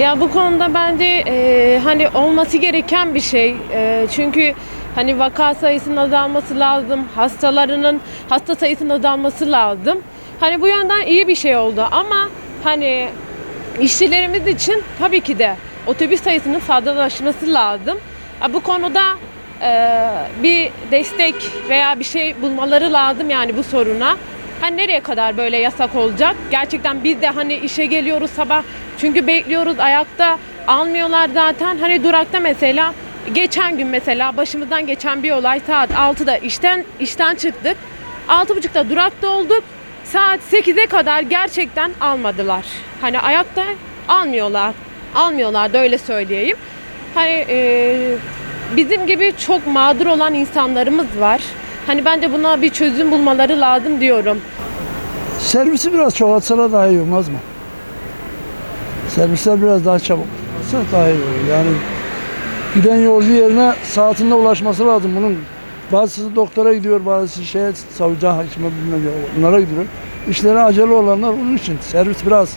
Ya bu konuda bence hani olması gereken bir şey. Çünkü hani vaka sayısının azalması lazım, hasta sayısının azalması lazım. Hani bu yönden iyi bir şey oldu ama hani işçilerimiz için tabii ki de otobüs sayısının fazlalaşması lazım. Bu konuda bir destek veya bir şey bulmaları lazım yani bu soruna. Hani nereye kadar böyle yasak olacak? Gerçekten biz de hani işe geliyoruz sabah çünkü bekliyoruz ayakta almıyorlar zaten. Hani durakta mesela geçen gün mesela başımızdan geçen bir olay saat 6'da işten çıktık. 6.30'da durakta olduk. Saat 8'e kadar gerçekten almadılar. Hani ayakta almıyorlar. Almıyorlar da öyle söyleyeyim. Hani bizim gibi çok mağdur olan insanlarımız var. Hani bence buna bir çözüm bulmaları lazım diyorum. Servisi biraz çoğaltsalar daha iyi olmaz mı? Servisler biraz daha çabuk olsa daha iyi olur. Yani giden yolcu yerine saatinde ulaşması lazım bunun. Bazısı doktora gidiyor, bazısı savcıya, hakime bilmem bunlara gidiyor. İşleri acele olanlar onun için. Servis biraz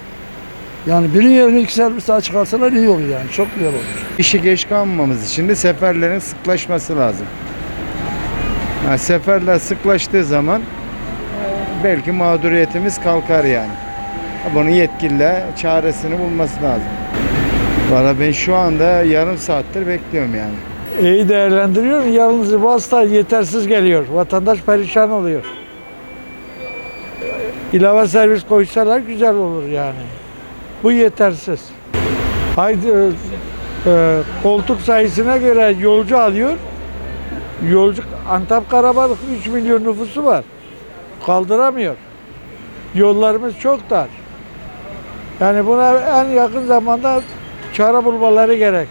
yani birin yerine 2 servis daha çıkarsalar iyi olur yani. Çok güzel olur. İşi geç kalmamamız için de seferlerin sıklaşması lazım. Yani seferler sıklaştığı zaman belki mağduriyetimiz kalkar yani. Bunun yetkililer çaresini bulması lazım. Valla ben şu anda yarım saattir bekliyorum yani. İyi değerlendiriyorum. Yalnız vasıta yetersiz geliyor. Vatandaş perişan oluyor. İlave servis koysalar güzel olur yani. Bu yetersiz. Haydi koltuk sayısına göre yolcu alıyor. Yolcu Antep Karabağlık 3 milyon nüfusu var. Kaldıramıyor. Yollarımız çok dar. Yani buna en yakın zamanda çare bulmaları gerek.